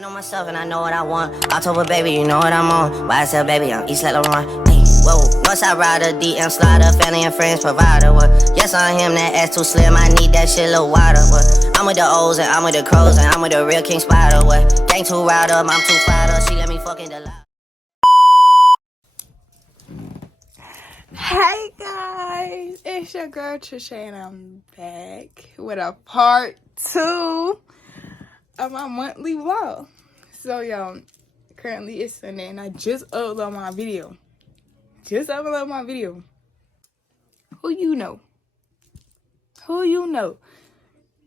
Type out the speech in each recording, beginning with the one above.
I know myself and I know what I want. October, baby, you know what I'm on. YSL, baby, I'm East Let Laurent. Hey, whoa, Northside rider, DM slider, family and friends provider. What? Yes, I am that ass too slim. I need that shit a little wider. What? I'm with the O's and I'm with the crows and I'm with the real King Spider. What? Gang too rider, I'm too fired up. She let me fucking delight. Hey guys, it's your girl Trisha and I'm back with a part 2 of my monthly vlog. So y'all, currently it's Sunday and I just uploaded my video. Who you know? Who you know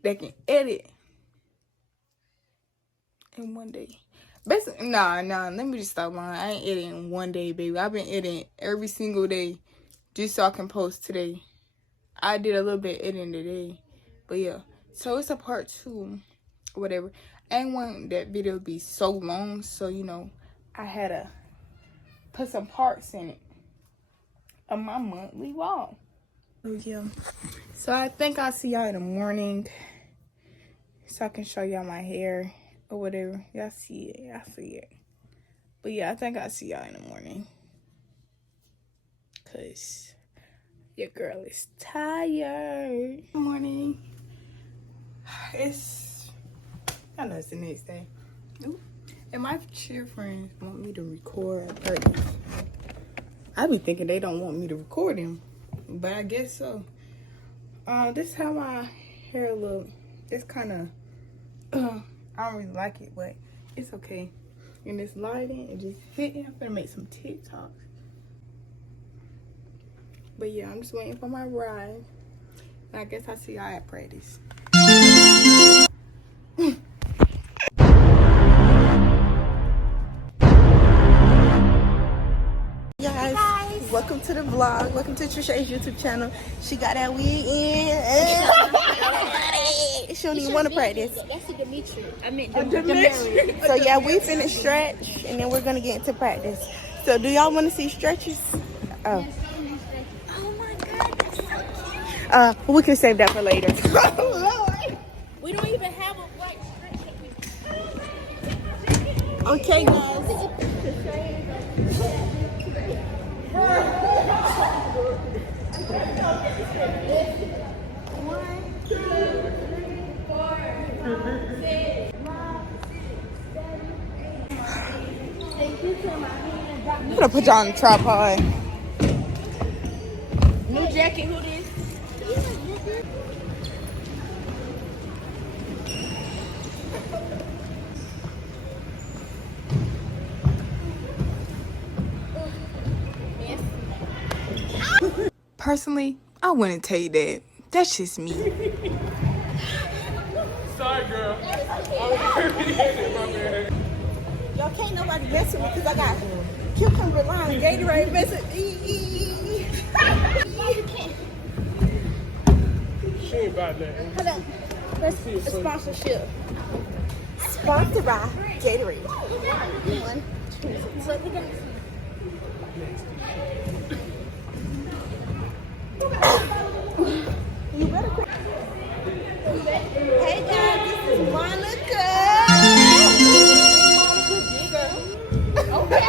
that can edit in one day? Basically, nah, let me just stop lying. I ain't editing in one day, baby. I've been editing every single day just so I can post today. I did a little bit editing today, but yeah. So it's a part 2, or whatever. I ain't want that video to be so long, so you know, I had to put some parts in it of my monthly vlog. Oh yeah. So I think I'll see y'all in the morning, so I can show y'all my hair or whatever. Y'all see it. I see it. But yeah, I think I'll see y'all in the morning, cause your girl is tired. Good morning. I know it's the next day. Ooh. And my cheer friends want me to record a purpose. I be thinking they don't want me to record them, but I guess so. This is how my hair look. It's kind of, I don't really like it, but it's okay. And this lighting, it just fitting. I'm gonna make some TikToks. But yeah, I'm just waiting for my ride. And I guess I'll see y'all at practice. Guys, welcome to the vlog. Welcome to Trisha's YouTube channel. She got that wig in. She don't even want to practice. That's a Dimitri. I meant Dimitri. So yeah, we finished stretch and then we're gonna get into practice. So do y'all want to see stretches? Oh. Oh my god, that's so cute. We can save that for later. We don't even have a white stretch. Okay, guys. I'm gonna put y'all on the tripod. New jacket, who this? Personally, I wouldn't take that. That's just me. Sorry, girl. Y'all can't nobody mess with me because I got cucumber lime Gatorade messing. Sure about that. Hold on. Let's see a sponsorship. Sponsored by Gatorade. One, two. So we got You better quit. Hey guys, this is Monica. Okay.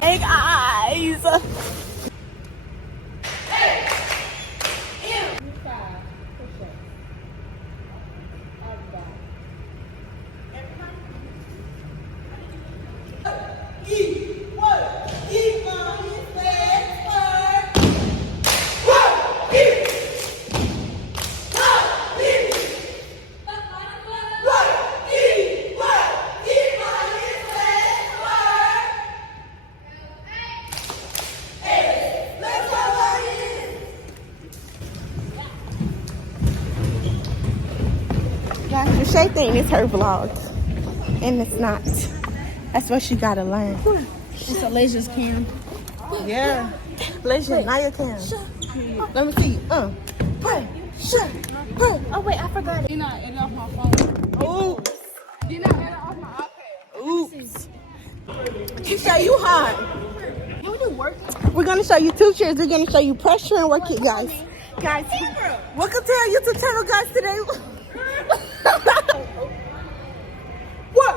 Hey guys. The Shay thing is her vlog, and it's not. That's what you gotta learn. it's a lasers cam. Yeah. Listen, now you can. Let me see. Pray. Shut. Pray. Oh wait, I forgot it. Did not edit off my phone. Oops. Did not edit off my iPad. Oops. Keisha, you hot. You do work. We're gonna show you 2 chairs. We're gonna show you pressure and work it, guys. Guys, welcome to our YouTube channel, guys. Today. What?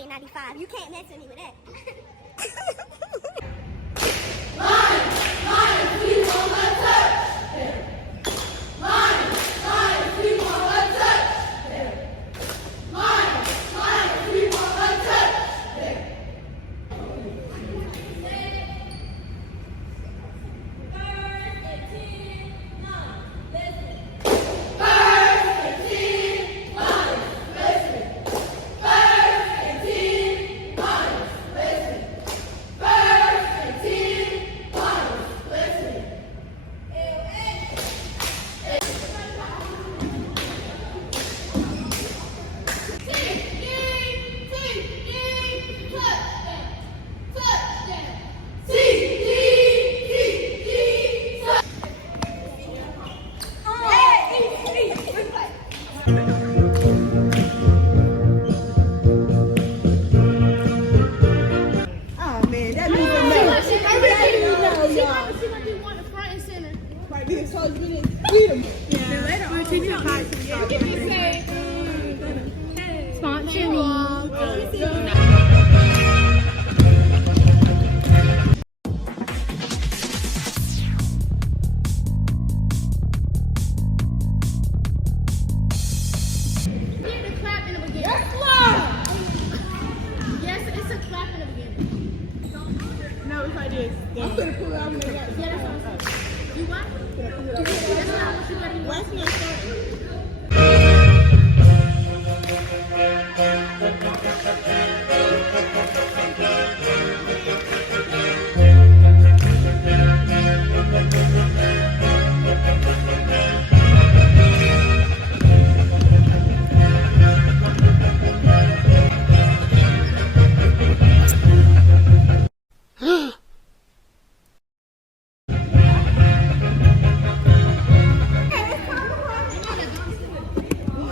$8.95. You can't mess with me with that.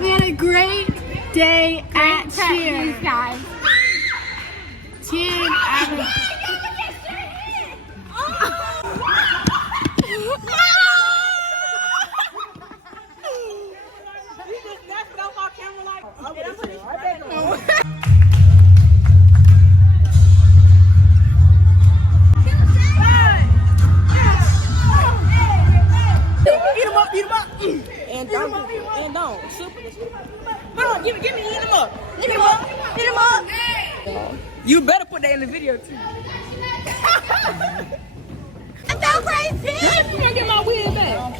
We had a great day at cheer, guys. Cheering at You better put that in the video too. I'm so crazy. I'm gonna get my wig back.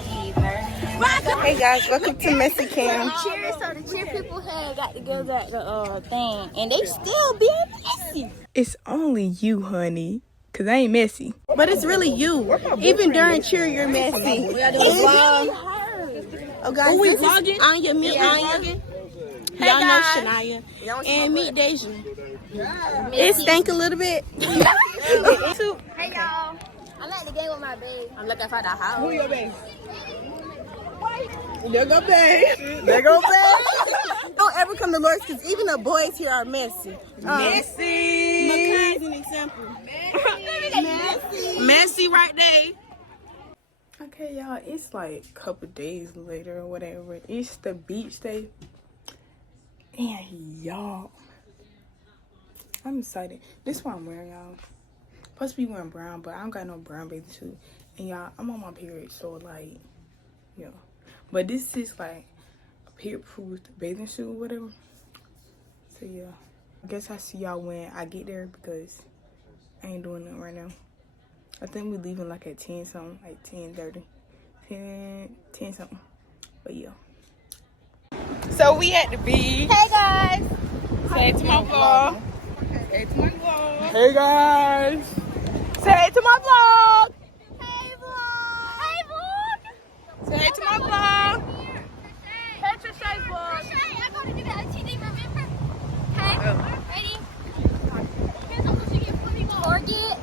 Hey guys, welcome to Messy Cam. Cheers, so the cheer people had got together at the thing, and they still being messy. It's only you, honey, cause I ain't messy. But it's really you. Even during cheer, you're messy. We gotta do a vlog. Oh guys, we this vlogging? is Anya, meet Anya. Y'all know Shania. And meet Deja. It stank a little bit. Hey y'all, I'm at the game with my babe. I'm looking for the house. Who your babe? There go babe. There go babe. Don't ever come to Lord's because even the boys here are messy. Messy. Macai's an example. Messy right there. Okay, y'all, it's like a couple days later or whatever. It's the beach day. And y'all, I'm excited. This is what I'm wearing, y'all. Supposed to be wearing brown, but I don't got no brown bathing suit. And y'all, I'm on my period, so like, yeah. But this is like a period-proof bathing suit or whatever. So yeah, I guess I'll see y'all when I get there because I ain't doing nothing right now. I think we're leaving like at 10 something, like 10:30, 10 something. But yeah. So we at the beach. Hey guys. Say it to my vlog. Hey to my vlog. Hey guys. Say it to my vlog. Hey vlog. Hey vlog. Say it to my vlog. Hey Trishay's vlog. Trishay, I'm going to do that TD, remember? Okay. Ready? Target.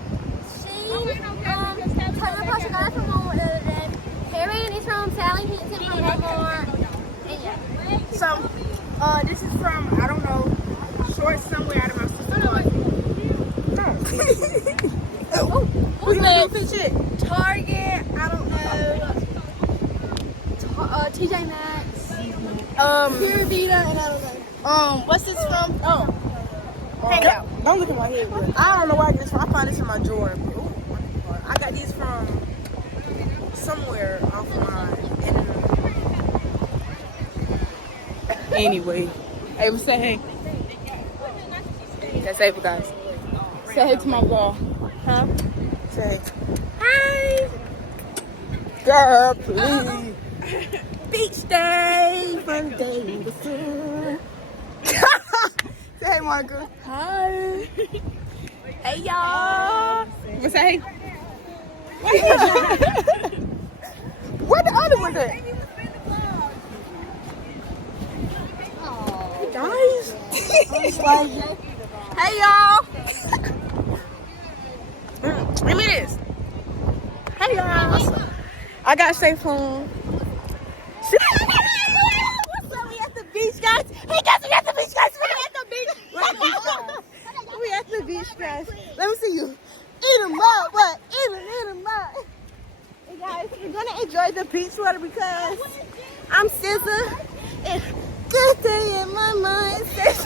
Turner Person got from home the other day. Harry is from Sally Hinton from Walmart. And yeah. So, this is from, I don't know, short somewhere out of my What's that shit? Target, I don't know. TJ Maxx. Pure Vita, and I don't know. what's this from? Oh, Hang out. Don't look at my head. Bro. I don't know where I get this from. I found this in my drawer. Ooh, I got these from somewhere off my Anyway, hey, we say hey. That's it, guys. Say hey to my vlog. Huh? Say hi. Girl, please. Beach day. Fun day before. Say hey, Margaret. Hi. Hey, y'all. We say hey. Where the other one at? Hey, guys. Hey, y'all. Give me this. Hey, y'all. I got safe phone. What's up? We at the beach, guys. Hey, guys, we at the beach, guys. We at the beach. We at the beach, guys. Let me see you. Eat 'em up. What? Eat 'em up. Hey, guys, we're going to enjoy the beach water because I'm SZA. It's good day in my mind. Yes,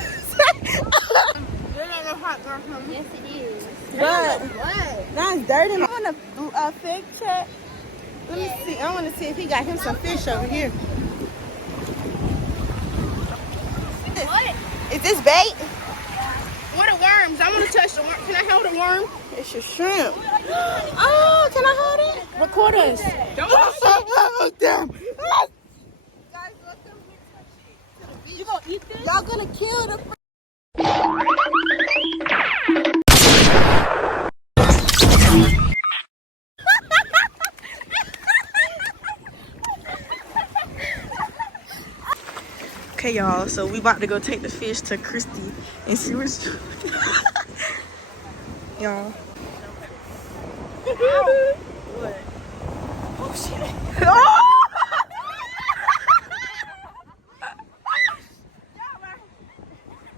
it is. But that's dirty. I want a fish check. Let me see. I want to see if he got him some fish over here. What? Is this bait? What are worms? I want to touch the worm. Can I hold a worm? It's a shrimp. Oh, can I hold it? Record us. Oh, damn. You gonna eat this? Y'all gonna kill the. Okay, y'all, so we about to go take the fish to Christy and see what's y'all. What? Oh, shit. Oh!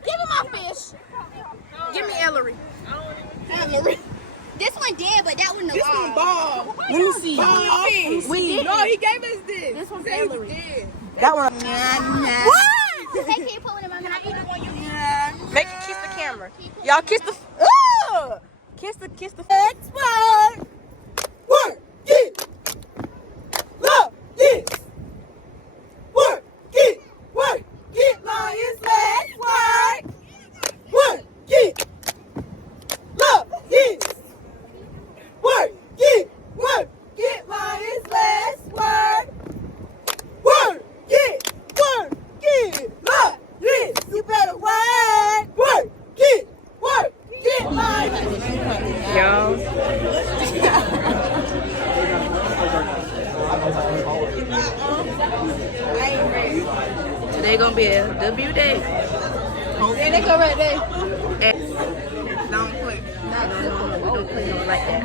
Give me my fish. Give me Ellery. This one dead, but that one no. This one ball. Let me see. Ball fish. No, he gave us this. This one's Say Ellery. dead. That one. What? Hey, can you put one in my mouth? Can I eat the one you eat? Make it kiss the camera. Y'all kiss the. Ooh! Kiss the. Expert. Work it. Love it. Work it. Work it. Lions, let's work. Work it. Love it. Work it. Work it. Lions, let's work. Work it. Work it. Love it. You better work. Work it. Work it. Lions. Y'all. Today gonna be a W day. Yeah, they go right there. Don't play. Don't play like that.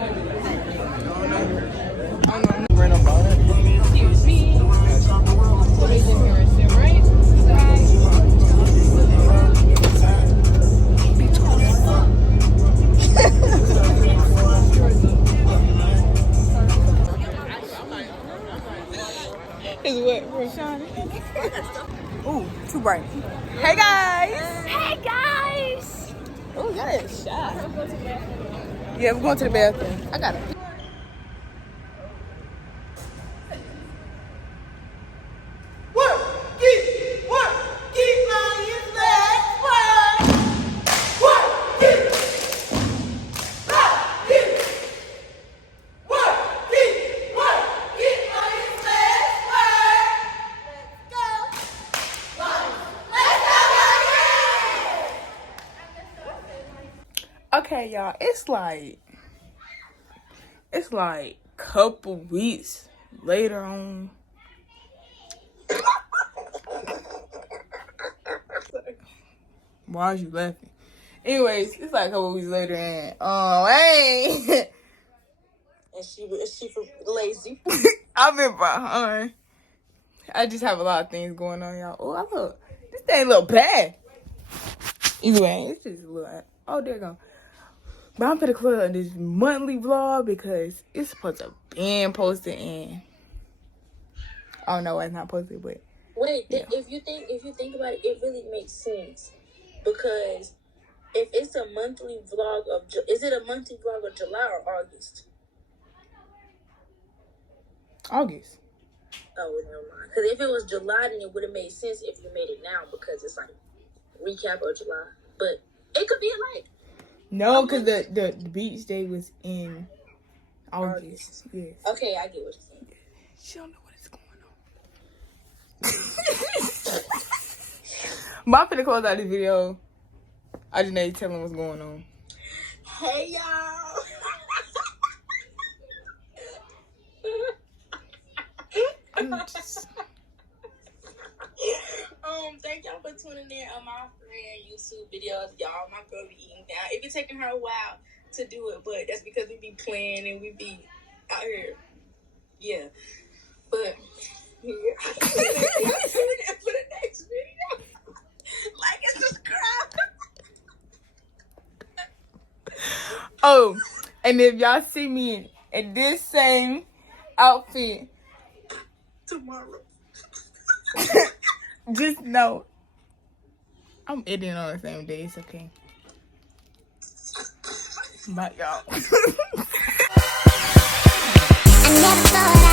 Is what? Ooh, too bright. Hey guys. Hey guys. Oh, y'all is shy. Yeah, we're going to the bathroom. I got it. Okay, y'all. It's like couple weeks later on. Why are you laughing? Anyways, it's like a couple weeks later, and hey, And she for lazy. I've been behind. I just have a lot of things going on, y'all. Oh, I look, this thing look bad. Anyway, it's just a little. Oh, there you go. But I'm gonna close this monthly vlog because it's supposed to be posted, and I don't know why it's not posted, but Wait, yeah. if you think about it, it really makes sense because if it's a monthly vlog of, is it a monthly vlog of July or August? August. Oh, never mind. Because if it was July, then it would have made sense if you made it now because it's like recap of July. But it could be like No, because the beach day was in August. Yes. Okay, I get what you're saying. She don't know what is going on. But I'm finna close out this video. I just need to tell them what's going on. Hey, y'all. Thank y'all for tuning in on my friend YouTube videos. Y'all, my girl be eating down. It be taking her a while to do it, but that's because we be playing and we be out here. Yeah. But yeah. For the next video, like and subscribe. Oh, and if y'all see me in this same outfit Tomorrow. just know I'm editing on the same day. It's okay. Bye, y'all. I never thought